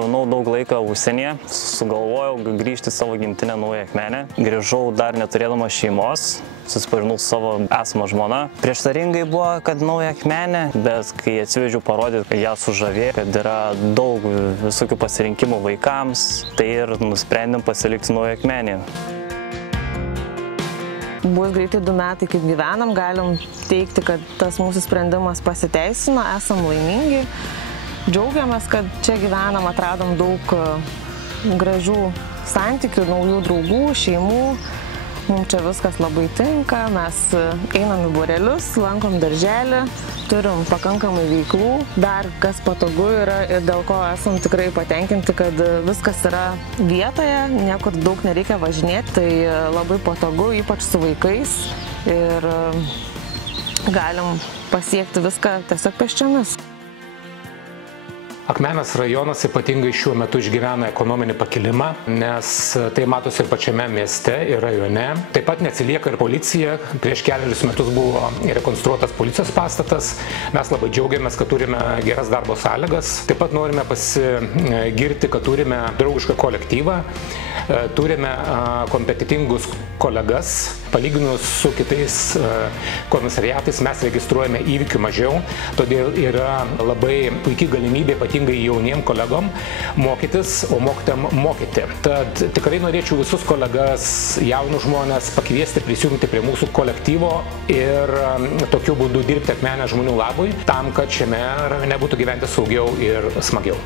pragyvenau daug laiką užsienyje, sugalvojau grįžti savo gimtinę Naująją Akmenę. Grįžau dar neturėdamas šeimos, susipažinau su savo esamą žmoną. Prieštaringai buvo, kad Naująją Akmenę, bet kai atsivežiau parodyti, ją sužavėjo, kad yra daug visokių pasirinkimų vaikams, tai ir nusprendėm pasilikti Naująją Akmenėje. Bus greitai 2 metai, kaip gyvenam, galim teigti, kad tas mūsų sprendimas pasiteisino, esam laimingi. Džiaugiamės, kad čia gyvenam, atradom daug gražių santykių, naujų draugų, šeimų. Mums čia viskas labai tinka, mes einam į būrelius, lankom darželį, turim pakankamai veiklų. Dar kas patogu yra ir dėl ko esam tikrai patenkinti, kad viskas yra vietoje, niekur daug nereikia važinėti, tai labai patogu, ypač su vaikais. Ir galim pasiekti viską tiesiog pėsčiomis. Akmenės rajonas ypatingai šiuo metu išgyvena ekonominį pakilimą, nes tai matosi ir pačiame mieste ir rajone. Taip pat neatsilieka ir policija. Prieš kelerius metus buvo rekonstruotas policijos pastatas. Mes labai džiaugiamės, kad turime geras darbo sąlygas. Taip pat norime pasigirti, kad turime draugišką kolektyvą. Turime kompetitingus kolegas. Palyginus su kitais komisariatais mes registruojame įvykių mažiau, todėl yra labai puikiai galimybė ypatingai jauniem kolegom mokytis, o mokytam mokyti. Tad tikrai norėčiau visus kolegas, jaunus žmonės pakviesti prisijungti prie mūsų kolektyvo ir tokiu būdu dirbti Akmenės žmonių labui, tam, kad šiame rajone būtų gyventi saugiau ir smagiau.